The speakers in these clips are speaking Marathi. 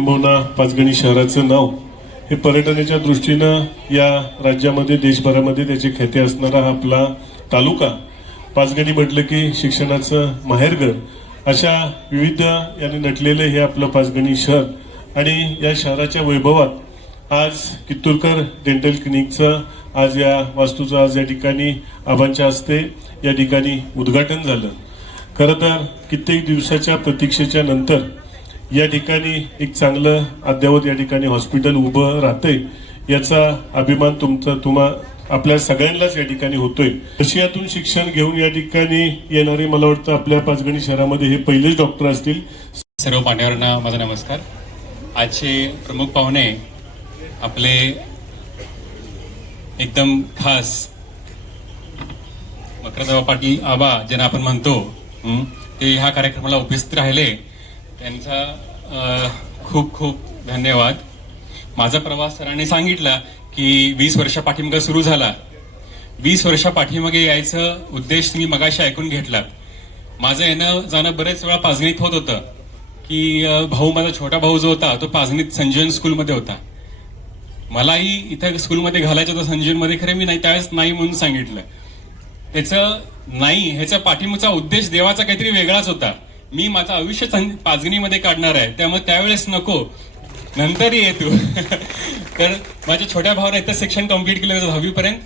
किंबहुना पाचगणी शहराचं नाव हे पर्यटनाच्या दृष्टीनं या राज्यामध्ये देशभरामध्ये त्याचे ख्याती असणारा हा आपला तालुका. पाचगणी म्हटलं की शिक्षणाचं माहेरघर, अशा विविध याने नटलेलं हे आपलं पाचगणी शहर. आणि या शहराच्या वैभवात आज कित्तूरकर डेंटल क्लिनिकचं आज या वास्तूचं आज या ठिकाणी आबांच्या हस्ते या ठिकाणी उद्घाटन झालं. खरं तर कित्येक दिवसाच्या प्रतीक्षेच्या नंतर या ठिकाणी एक चांगलं अद्ययावत या ठिकाणी हॉस्पिटल उभं राहतंय, याचा अभिमान आपल्या सगळ्यांनाच या ठिकाणी होतोय. रशियातून शिक्षण घेऊन या ठिकाणी येणारे मला वाटतं आपल्या पाचगणी शहरामध्ये हे पहिलेच डॉक्टर असतील. सर्व पाहुण्यांना माझा नमस्कार. आजचे प्रमुख पाहुणे आपले एकदम खास मकरंद पाटील आबा ज्यांना आपण म्हणतो, ते ह्या कार्यक्रमाला उपस्थित राहिले, त्यांचा खूप खूप धन्यवाद. माझा प्रवास सरांनी सांगितला की 20 वर्ष पाठीमागे सुरू झाला. 20 वर्ष पाठीमागे यायचं उद्देश तुम्ही मगाशी ऐकून घेतलात. माझं येणं जाणं बरेच वेळा पाचगणीत होत होतं की भाऊ, माझा छोटा भाऊ जो होता तो पाचगणीत संजीवन स्कूलमध्ये होता. मलाही इथं स्कूलमध्ये घालायचं होतं संजीवनमध्ये, खरं मी नाही त्यावेळेस नाही म्हणून सांगितलं. त्याचं नाही, ह्याचा पाठीमागचा उद्देश देवाचा काहीतरी वेगळाच होता. मी माझं आयुष्य पाचगणीमध्ये काढणार आहे, त्यामुळे त्यावेळेस नको, नंतरही येतो. तर माझ्या छोट्या भावाने इथं शिक्षण कम्प्लीट केलं 10वी पर्यंत.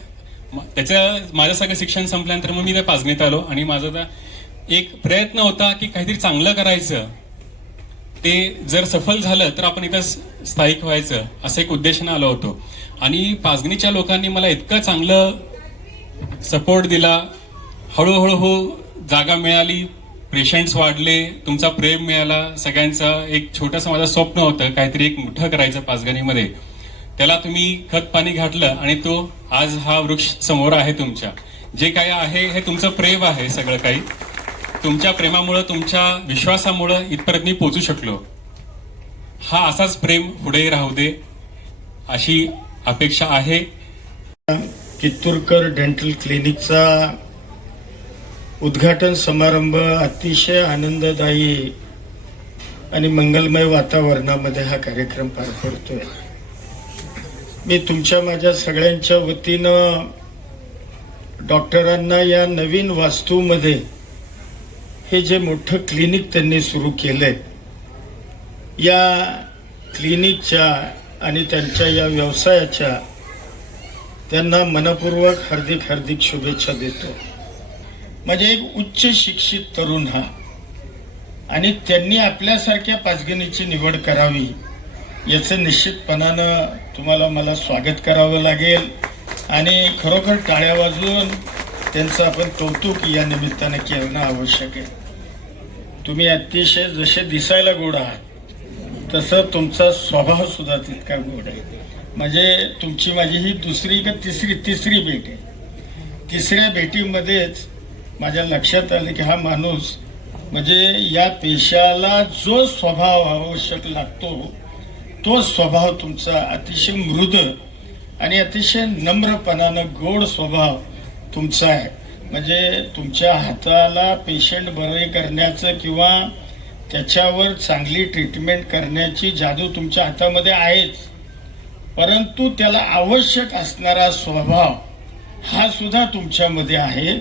त्याचं माझं सगळं शिक्षण संपल्यानंतर मग मी त्या पाचगणीत आलो आणि माझा एक प्रयत्न होता की काहीतरी चांगलं करायचं. ते जर सफल झालं तर आपण इथं स्थायिक व्हायचं, असं एक उद्देशानं आलो होतो. आणि पाचगणीच्या लोकांनी मला इतकं चांगलं सपोर्ट दिला. हळूहळू जागा मिळाली, पेशंट्स वाढले, तुमचा प्रेम मिळाला. सगळ्यांचा एक छोटंसं माझं स्वप्न होतं काहीतरी एक मोठं करायचं पाचगणीमध्ये. त्याला तुम्ही खत पाणी घातलं आणि तो आज हा वृक्ष समोर आहे. तुमच्या जे काही आहे हे तुमचं प्रेम आहे. सगळं काही तुमच्या प्रेमामुळं, तुमच्या विश्वासामुळं इथपर्यंत मी पोहोचू शकलो. हा असाच प्रेम पुढे राहू दे अशी अपेक्षा आहे. कित्तूरकर डेंटल क्लिनिकचा उद्घाटन समारंभ अतिशय आनंददायी आणि मंगलमय वातावरणामध्ये हा कार्यक्रम पार पडतोय. मी तुमच्या माझ्या सगळ्यांच्या वतीनं डॉक्टरांना या नवीन वास्तूमध्ये हे जे मोठं क्लिनिक त्यांनी सुरू केलंय, या क्लिनिकच्या आणि त्यांच्या या व्यवसायाच्या त्यांना मनपूर्वक हार्दिक शुभेच्छा देतो. म्हणजे एक उच्च शिक्षित तरुण हा, आणि त्यांनी आपल्यासारख्या पाचगणीची निवड करावी याचं निश्चितपणानं तुम्हाला मला स्वागत करावं लागेल. आणि खरोखर टाळ्या वाजवून त्यांचं आपण कौतुक या निमित्तानं करणं आवश्यक आहे. तुम्ही अतिशय जसे दिसायला गोड आहात तसं तुमचा स्वभाव सुद्धा तितका गोड आहे. म्हणजे तुमची माझी ही दुसरी का तिसरी भेट आहे. तिसऱ्या भेटीमध्येच माझ्या लक्षात आलं की हा माणूस म्हणजे या पेशाला जो स्वभाव आवश्यक लागतो तो स्वभाव तुमचा अतिशय मृद आणि अतिशय नम्रपणानं गोड स्वभाव तुमचा आहे. म्हणजे तुमच्या हाताला पेशंट बरे करण्याचं किंवा त्याच्यावर चांगली ट्रीटमेंट करण्याची जादू तुमच्या हातामध्ये आहेच, परंतु त्याला आवश्यक असणारा स्वभाव हा सुद्धा तुमच्यामध्ये आहे.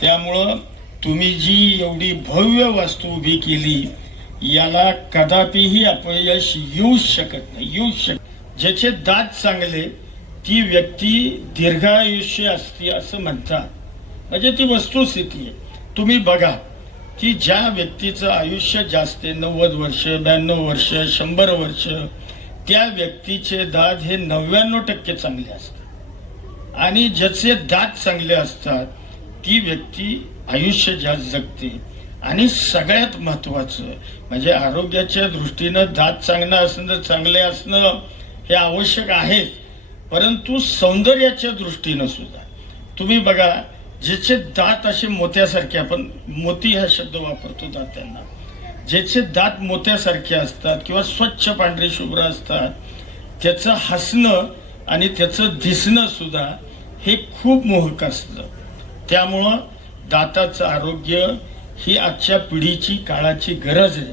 त्यामुळं तुम्ही जी एवढी भव्य वास्तू उभी केली याला कदापिही अपयश येऊ शकत नाही. ज्याचे दात चांगले ती व्यक्ती दीर्घायुष्य असते असं म्हणतात. म्हणजे ती वस्तुस्थिती आहे. तुम्ही बघा की ज्या व्यक्तीचं आयुष्य जास्त आहे, 90 वर्ष, 92 वर्ष, 100 वर्ष, त्या व्यक्तीचे दात हे 99% चांगले असतात. आणि ज्याचे दात चांगले असतात ती व्यक्ती आयुष्य जास्त जगते. आणि सगळ्यात महत्वाचं म्हणजे आरोग्याच्या दृष्टीनं दात चांगले असणं हे आवश्यक आहे, परंतु सौंदर्याच्या दृष्टीनं सुद्धा तुम्ही बघा ज्याचे दात असे मोत्यासारखे, आपण मोती हा शब्द वापरतो दात्यांना, ज्याचे दात मोत्यासारखे असतात किंवा स्वच्छ पांढरे शुभ्र असतात, त्याचं हसणं आणि त्याचं दिसणं सुद्धा हे खूप मोहक असतं. त्यामुळं दाताचं आरोग्य ही आजच्या पिढीची काळाची गरज आहे.